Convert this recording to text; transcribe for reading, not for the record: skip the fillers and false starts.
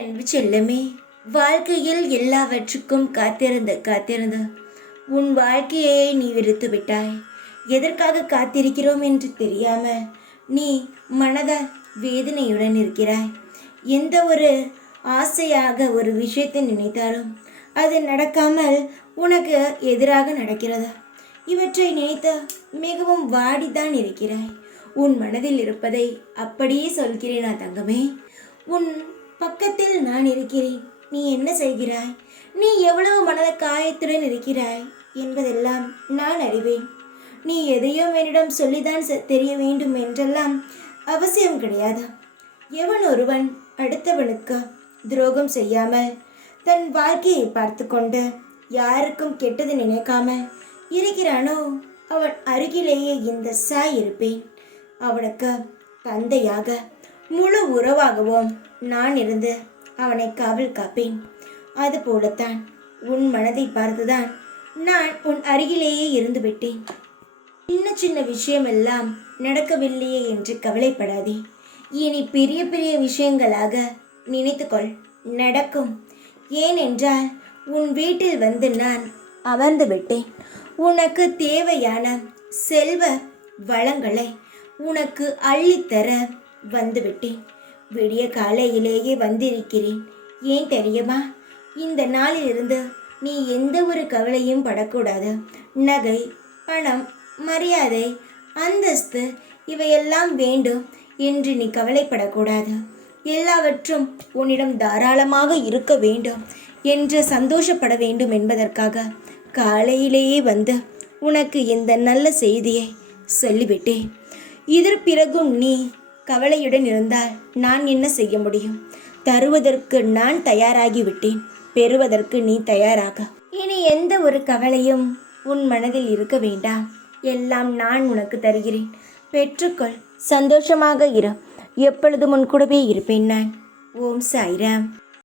அன்பு செல்லமே, வாழ்க்கையில் எல்லாவற்றுக்கும் காத்திருந்து காத்திருந்து உன் வாழ்க்கையை நீ வெறுத்து விட்டாய். எதற்காக காத்திருக்கிறோம் என்று தெரியாம நீ மனத வேதனையுடன் இருக்கிறாய். எந்த ஒரு ஆசையாக ஒரு விஷயத்தை நினைத்தாலும் அது நடக்காமல் உனக்கு எதிராக நடக்கிறது. இவற்றை நினைத்து மிகவும் வாடித்தான் இருக்கிறாய். உன் மனதில் இருப்பதை அப்படியே சொல்கிறேனா தங்கமே? உன் பக்கத்தில் நான் இருக்கிறேன். நீ என்ன செய்கிறாய், நீ எவ்வளவு மனத காயத்துடன் இருக்கிறாய் என்பதெல்லாம் நான் அறிவேன். நீ எதையும் என்னிடம் சொல்லிதான் தெரிய வேண்டும் என்றெல்லாம் அவசியம் கிடையாது. எவன் ஒருவன் அடுத்தவனுக்கு துரோகம் செய்யாமல் தன் வாழ்க்கையை பார்த்து கொண்டு யாருக்கும் கெட்டது நினைக்காமல் இருக்கிறானோ அவன் அருகிலேயே இந்த சாய் இருப்பேன். அவனுக்கு தந்தையாக முழு உறவாகவும் நான் இருந்து அவனை காவல் காப்பேன். அதுபோலத்தான் உன் மனதை பார்த்துதான் நான் உன் அருகிலேயே இருந்து விட்டேன். சின்ன சின்ன விஷயமெல்லாம் நடக்கவில்லையே என்று கவலைப்படாதே. இனி பெரிய பெரிய விஷயங்களாக நினைத்துக்கொள், நடக்கும். ஏனென்றால் உன் வீட்டில் வந்து நான் அமர்ந்து விட்டேன். உனக்கு தேவையான செல்வ வளங்களை உனக்கு அள்ளித்தர வந்துவிட்டேன். விடிய காலையிலேயே வந்திருக்கிறேன். ஏன் தெரியுமா? இந்த நாளிலிருந்து நீ எந்த ஒரு கவலையும் படக்கூடாது. நகை, பணம், மரியாதை, அந்தஸ்து இவையெல்லாம் வேண்டும் என்று நீ கவலைப்படக்கூடாது. எல்லாவற்றும் உன்னிடம் தாராளமாக இருக்க வேண்டும் என்று சந்தோஷப்பட வேண்டும் என்பதற்காக காலையிலேயே வந்து உனக்கு இந்த நல்ல செய்தியை சொல்லிவிட்டேன். இதற்கு பிறகும் நீ கவலையுடன் இருந்தால் நான் என்ன செய்ய முடியும்? தருவதற்கு நான் தயாராகிவிட்டேன், பெறுவதற்கு நீ தயாராக. இனி எந்த ஒரு கவலையும் உன் மனதில் இருக்க வேண்டாம். எல்லாம் நான் உனக்கு தருகிறேன், பெற்றுக்கொள், சந்தோஷமாக இரு. எப்பொழுதும் உன் கூடவே இருப்பேன் நான். ஓம் சாய்ராம்.